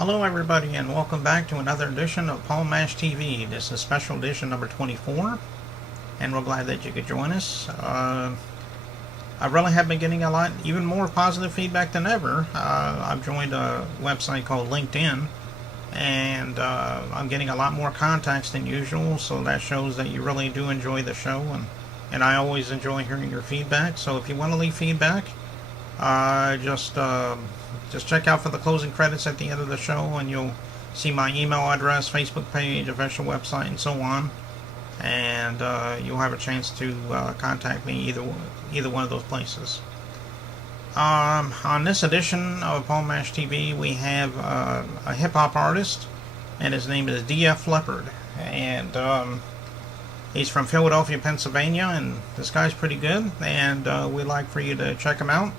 Hello, everybody, and welcome back to another edition of Paul Mash TV. This is special edition number 24, and we're glad that you could join us. I really have been getting a lot, even more positive feedback than ever. I've joined a website called LinkedIn, and I'm getting a lot more contacts than usual, so that shows that you really do enjoy the show, and I always enjoy hearing your feedback. So if you want to leave feedback, just check out for the closing credits at the end of the show, and you'll see my email address, Facebook page, official website, and so on. And you'll have a chance to contact me either one of those places. On this edition of Paul Mash TV, we have a hip hop artist, and his name is DF Lepperd, and he's from Philadelphia, Pennsylvania, and this guy's pretty good, and we'd like for you to check him out.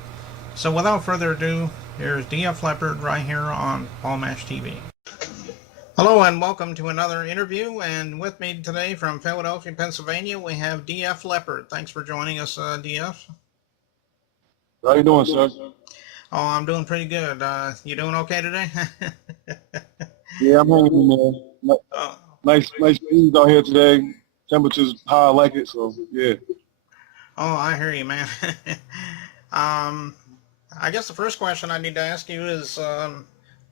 So without further ado, here's DF Lepperd right here on Paul Mash TV. Hello and welcome to another interview, and with me today from Philadelphia, Pennsylvania, we have DF Lepperd. Thanks for joining us, DF. How you doing, sir? Oh, I'm doing pretty good. You doing okay today? Yeah, I'm hanging in there. Nice breeze out here today. Temperature's high, I like it, so yeah. Oh, I hear you, man. I guess the first question I need to ask you is the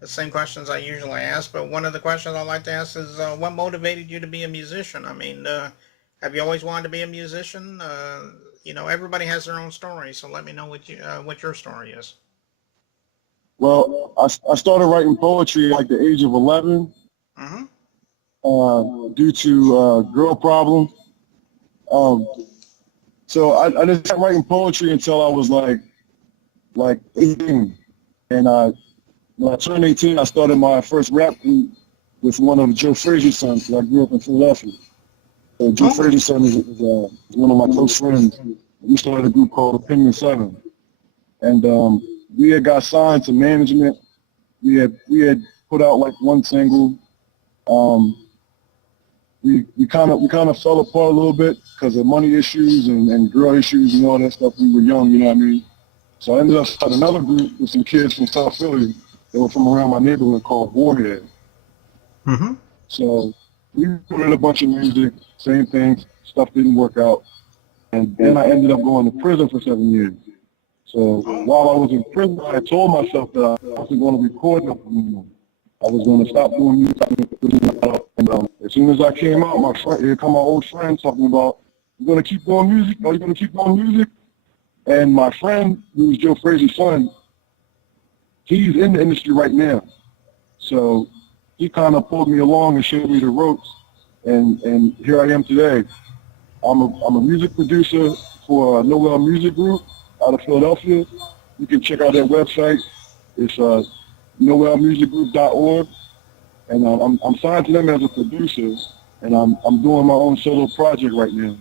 same questions I usually ask, but one of the questions I like to ask is what motivated you to be a musician? I mean, have you always wanted to be a musician? You know, everybody has their own story, so let me know what your story is. Well, I started writing poetry at like the age of 11 due to girl problems. So I didn't start writing poetry until I was like 18, and when I turned 18, I started my first rap group with one of Joe Frazier's sons. So I grew up in Philadelphia. So Joe Frazier's son is one of my close friends. We started a group called Opinion 7, and we had got signed to management. We had put out like one single. We kind of fell apart a little bit because of money issues and girl issues and all that stuff. We were young, you know what I mean? So I ended up starting another group with some kids from South Philly. They were from around my neighborhood called Warhead. So we recorded a bunch of music, same thing, stuff didn't work out. And then I ended up going to prison for 7 years. So while I was in prison, I told myself that I wasn't going to record nothing anymore. I was going to stop doing music. And as soon as I came out, here come my old friends talking about, "You going to keep doing music? Are you going to keep doing music?" And my friend, who was Joe Frazier's son, he's in the industry right now. So he kind of pulled me along and showed me the ropes. And here I am today. I'm a music producer for Noel Music Group out of Philadelphia. You can check out their website. It's noelmusicgroup.org. And I'm signed to them as a producer, and I'm doing my own solo project right now.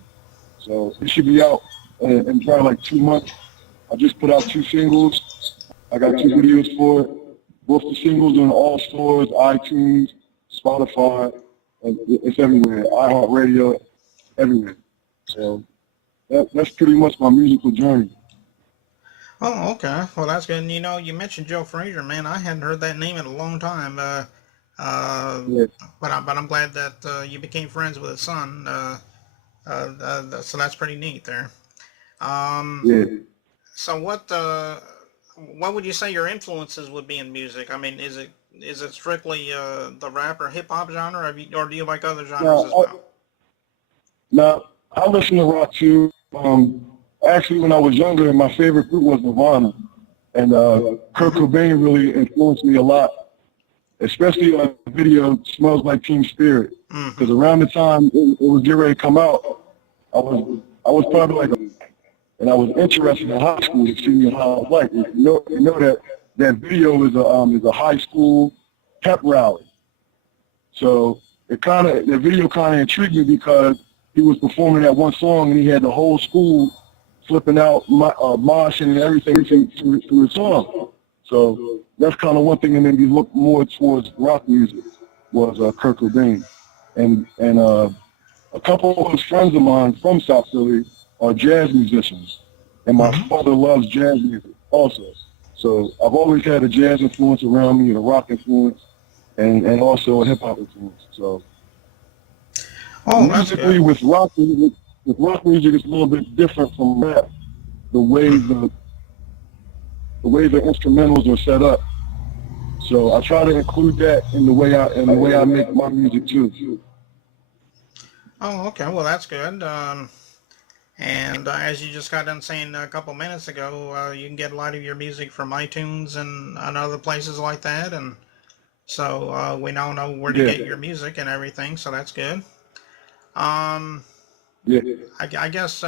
So it should be out in probably like 2 months. I just put out 2 singles. I got 2 videos for it. Both the singles are in all stores, iTunes, Spotify, and it's everywhere. iHeartRadio, everywhere. So that's pretty much my musical journey. Oh, okay. Well, that's good. And, you know, you mentioned Joe Frazier, man. I hadn't heard that name in a long time. Yeah. But I'm glad that you became friends with his son. So that's pretty neat there. Yeah. So what would you say your influences would be in music? I mean, is it strictly the rap or hip hop genre, or do you like other genres as well? Now, I listen to rock too. Actually, when I was younger, my favorite group was Nirvana, and Kurt Cobain really influenced me a lot, especially on the video "Smells Like Teen Spirit," because around the time it was getting ready to come out, I was probably and I was interested in high school to see how it was like. You know that video is a high school pep rally. So the video kind of intrigued me because he was performing that one song and he had the whole school flipping out, moshing and everything to his song. So that's kind of one thing that made me look more towards rock music was Kurt Cobain. And a couple of friends of mine from South Philly are jazz musicians, and my father loves jazz music also. So I've always had a jazz influence around me and a rock influence. and also a hip hop influence. So that's musically, good. with rock music, it's a little bit different from rap. The way the instrumentals are set up. So I try to include that in the way I make my music too. Oh, okay. Well, that's good. And as you just got done saying a couple minutes ago, you can get a lot of your music from iTunes and other places like that. And so we now know where to get your music and everything. So that's good. Yeah. I guess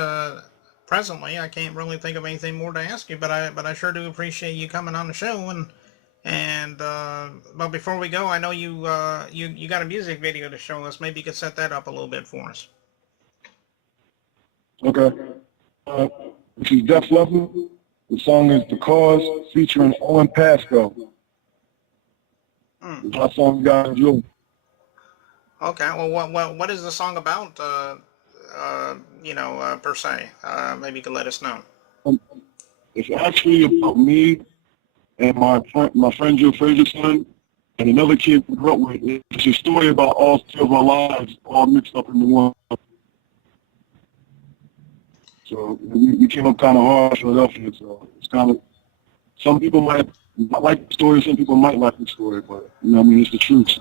presently I can't really think of anything more to ask you, but I sure do appreciate you coming on the show. And but before we go, I know you got a music video to show us. Maybe you could set that up a little bit for us. Okay. This is Def Leppard. The song is "The Cause" featuring Owen Pasco. It's my song you guys enjoy. Okay. Well, what is the song about? Per se. Maybe you could let us know. It's actually about me and my friend Joe Frazier's son and another kid we grew up with. It's a story about all three of our lives all mixed up into one. So we came up kind of hard in Philadelphia. So it's kind of, some people might not like the story, some people might like the story, but you know what I mean, it's the truth.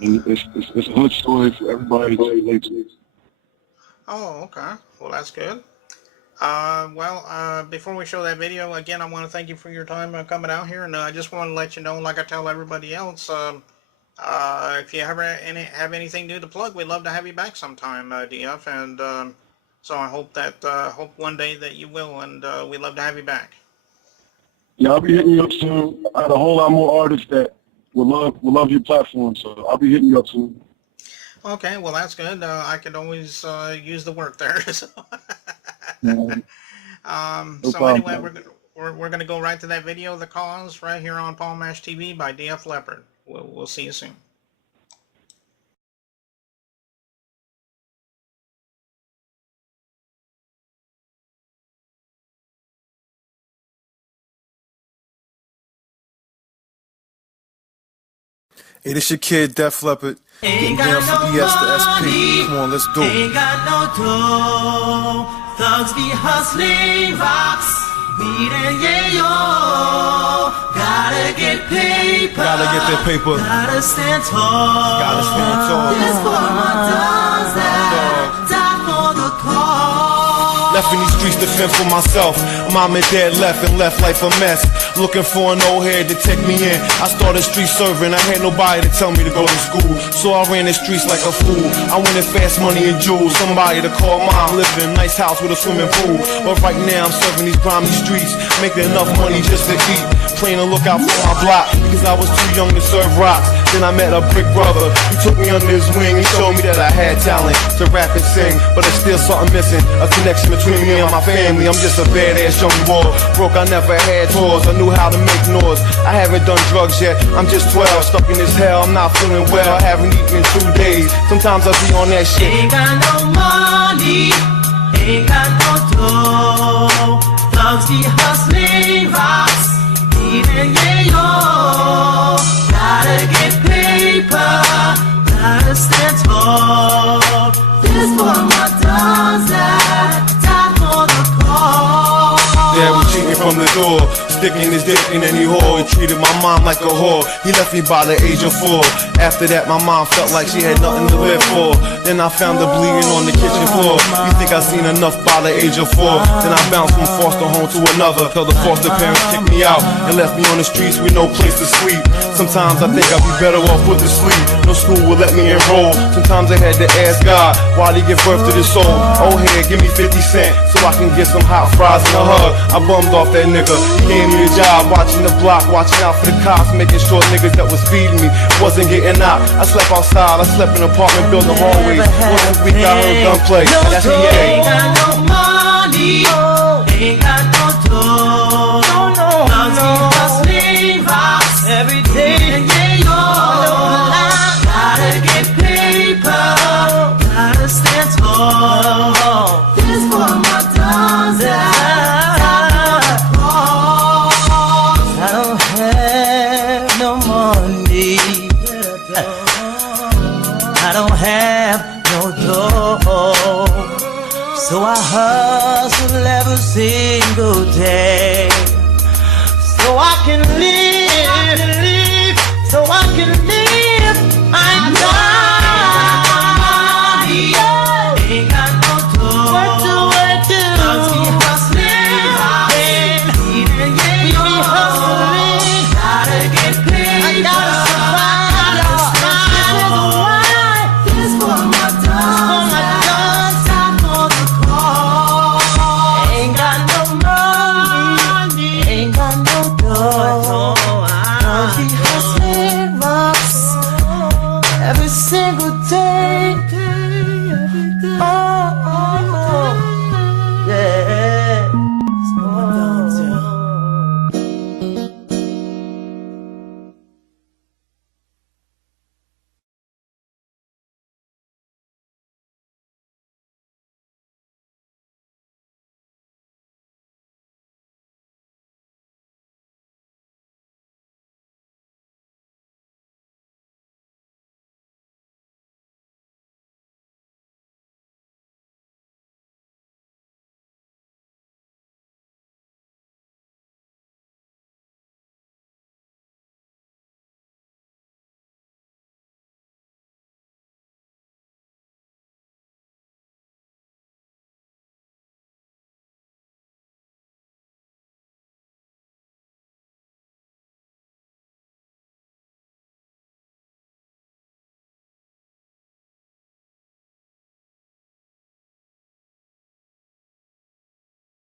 And it's a hood story for everybody to relate to. Oh, okay. Well, that's good. Before we show that video, again, I want to thank you for your time coming out here, and I just want to let you know, like I tell everybody else, if you ever have anything new to plug, we'd love to have you back sometime, DF, and so I hope one day that you will, and we'd love to have you back. Yeah, I'll be hitting you up soon. I had a whole lot more artists that will love your platform, so I'll be hitting you up soon. Okay, well, that's good. I could always use the work there. So, Anyway, we're gonna go right to that video, "The Cause," right here on Paul Mash TV by DF Lepperd. We'll see you soon. Hey, this your kid, Def Leppard, getting down from ES to SP. Come on, let's do it. Ain't got no dough, thugs be hustling rocks, weed and yayo. Gotta get paper, Gotta get that paper. gotta stand tall. Gotta stand tall. This for my dogs that die for the cause. Left in these streets to fend for myself. Mom and dad left and left life a mess. Looking for an old head to take me in. I started street serving. I had nobody to tell me to go to school. So I ran the streets like a fool. I wanted fast money and jewels. Somebody to call mom. Living in a nice house with a swimming pool. But right now I'm serving these grimy streets. Making enough money just to eat. Playing a lookout for my block because I was too young to serve rocks. Then I met a brick brother. He took me under his wing. He showed me that I had talent to rap and sing. But there's still something missing. A connection between me and my family. I'm just a badass young boy. Broke, I never had tours. I knew how to make noise. I haven't done drugs yet. I'm just 12. Stuck in this hell. I'm not feeling well. I haven't eaten in 2 days. Sometimes I be on that shit. Ain't got no money, ain't got no dough. Thugs be hustling rocks, weed and yayo. Gotta get paper, gotta stand tall. This for my dogs that die for the cause. Yeah, we cheating from the door. Sticking his dick in any hole. He treated my mom like a whore. He left me by the age of 4. After that, my mom felt like she had nothing to live for. Then I found her bleeding on the kitchen floor. You think I seen enough by the age of 4? Then I bounced from foster home to another. Till the foster parents kicked me out and left me on the streets with no place to sleep. Sometimes I think I'd be better off put to sleep. No school would let me enroll. Sometimes I had to ask God, why'd he give birth to this soul? Oh, here, give me 50 cents so I can get some hot fries and a hug. I bummed off that nigga. He gave me a job, watching the block, watching out for the cops, making sure niggas that was feeding me wasn't getting out. I slept outside, I slept in an apartment building hallways. Once a week I heard gunplay. That's the Ain't got no money, ain't got no dough. Thugs be hustling rocks every day. And yayo. Gotta get paper, gotta stand tall. This for my dogs that I don't have no money, single day. So I can live, so I can live.